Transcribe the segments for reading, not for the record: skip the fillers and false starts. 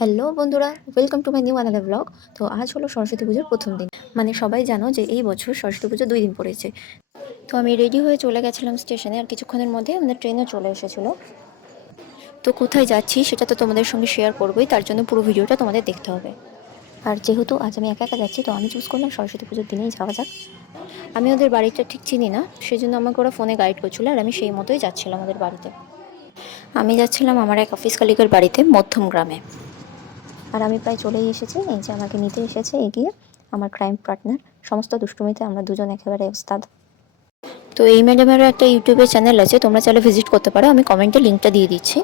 Hello বন্ধুরা, welcome to my new another blog. তো আজ হলো সরস্বতী পুজোর প্রথম দিন। মানে সবাই জানো যে এই বছর সরস্বতী পুজো 2 দিন পড়েছে। তো আমি রেডি হয়ে চলে গেছিলাম স্টেশনে, আর কিছুক্ষণের মধ্যে আমাদের ট্রেনও চলে এসেছিলো। তো কোথায় যাচ্ছি সেটা তো তোমাদের সঙ্গে শেয়ার করবোই, তার জন্য পুরো ভিডিওটা তোমাদের দেখতে হবে। আর যেহেতু আজ আমি একা একা যাচ্ছি, তো আমি চুজ করলাম সরস্বতী পুজোর দিনেই যাওয়া যাক। আমি ওদের বাড়িটা ঠিক চিনি না, সেজন্য আমাকে ওরা ফোনে গাইড করছিলো, আর আমি সেই মতোই যাচ্ছিলাম ওদের বাড়িতে। আমি যাচ্ছিলাম আমার এক অফিস কলিগের বাড়িতে, মধ্যম গ্রামে। আর আমি প্রায় চলেই এসেছি। এই যে আমাকে নিতে এসেছে এগিয়ে আমার ক্রাইম পার্টনার। সমস্ত দুষ্টুমিতে আমরা দুজন একেবারে ওস্তাদ। তো এই ম্যাডামেরও একটা ইউটিউবের চ্যানেল আছে, তোমরা চাইলে ভিজিট করতে পারো, আমি কমেন্টে লিঙ্কটা দিয়ে দিচ্ছি।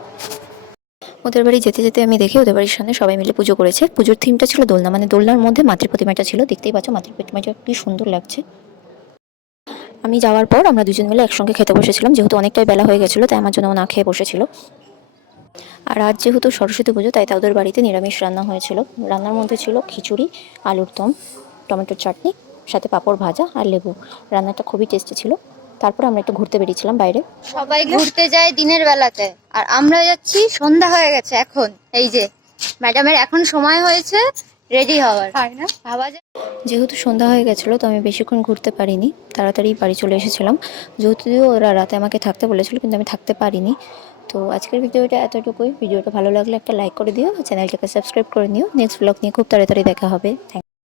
ওদের বাড়ি যেতে যেতে আমি দেখি ওদের বাড়ির সামনে সবাই মিলে পুজো করেছে। পুজোর থিমটা ছিল দোলনা, মানে দোলনার মধ্যে মাতৃ প্রতিমাটা ছিল, দেখতেই পাচ্ছ মাতৃ প্রতিমাটা কি সুন্দর লাগছে। আমি যাওয়ার পর আমরা দুজন মিলে একসঙ্গে খেতে বসেছিলাম, যেহেতু অনেকটাই বেলা হয়ে গেছিলো, তাই আমার জন্য না খেয়ে বসেছিল। আর আজ যেহেতু সরস্বতী পুজো, তাই তাদের বাড়িতে নিরামিষ রান্না হয়েছিল। রান্নার মধ্যে ছিল খিচুড়ি, আলুর দম, টমেটোর চাটনি, সাথে পাঁপড় ভাজা আর লেবু। রান্নাটা খুবই টেস্টি ছিল। তারপর আমরা একটু ঘুরতে বেরিয়েছিলাম বাইরে। সবাই ঘুরতে যায় দিনের বেলাতে, আর আমরা যাচ্ছি সন্ধ্যা হয়ে গেছে এখন। এই যে ম্যাডামের এখন সময় হয়েছে রেডি হওয়ার, তাই না? ভাবা যায়। যেহেতু সন্ধ্যা হয়ে গেছিলো, তো আমি বেশিক্ষণ ঘুরতে পারিনি, তাড়াতাড়ি বাড়ি চলে এসেছিলাম। যদিও ওরা রাতে আমাকে থাকতে বলেছিল, কিন্তু আমি থাকতে পারিনি। তো আজকের ভিডিওটা এতটুকুই। ভিডিওটা ভালো লাগলে একটা লাইক করে দিও, চ্যানেলটাকে সাবস্ক্রাইব করে নিও। নেক্সট ব্লগ নিয়ে খুব তাড়াতাড়ি দেখা হবে। থ্যাংক